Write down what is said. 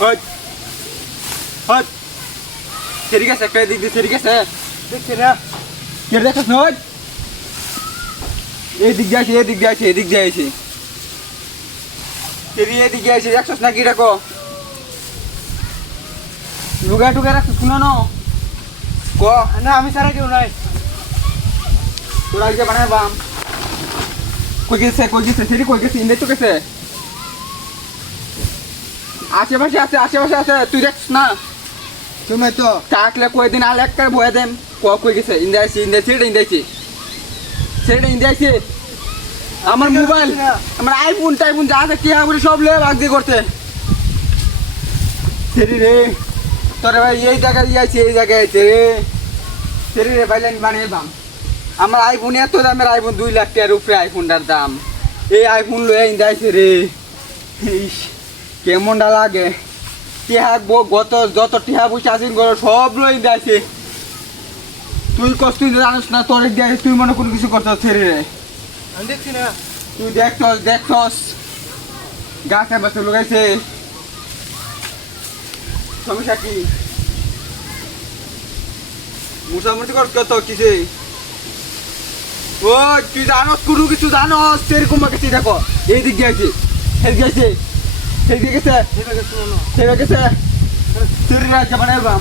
hot hot সেরি গেছে একটা দিক দিয়ে সেরি গেছে দেখছি না কে দেখছ না হট এই দিক দিয়ে আছে এই দিক দিয়ে আছে এই দিক দিয়ে আছে সেরি এই দিক দিয়ে আছে দেখছস না কি রাখো লুগা টুগা রাখছ শুনো না ক না আমি সারা কেউ নাই তোরা আজকে বানাবাম কই গেছে সেরি কই গেছে ইন্দে তো গেছে আশেপাশে আছে তুই দেখছ না তুমি তো থাকলে কয়দিন আলে একটা বয়ে দেন কই গেছে ইন্দাইছি আমার মোবাইল আমার আইফোন টাইফোন যা আছে কি হবে সব লে ভাগ দিয়ে করতে সেরি রে তোরে ভাই এই জায়গায় আছে রে সেরি রে ভাই লাইন বানিয়ে বাম আমার আইফোন এত দামের আইফোন 2 লাখ টাকার উপরে আইফোনটার দাম এই আইফোন লয়ে ইন্দাইছে রে ইস কেমনটা লাগে টিহা গত যত টিহা পয়সা আসিন করো সব লই দিয়েছে তুই কষ্ট জানিস না তোর দিয়ে তুই মনে কোনো কিছু করতে ছেড়ে রে আমি দেখছি না তুই দেখছস গাছে বাসে লাগাইছে সমস্যা কি মোটামুটি কর কত কিসে ও তুই জানোস কোনো কিছু জানোস সেরকম গেছে দেখো এই দিক গেছে এই গেছে সেই দিকে গেছে ঠিক আছে শুনো সেটা গেছে সেরি রাজ্য বানাইবাম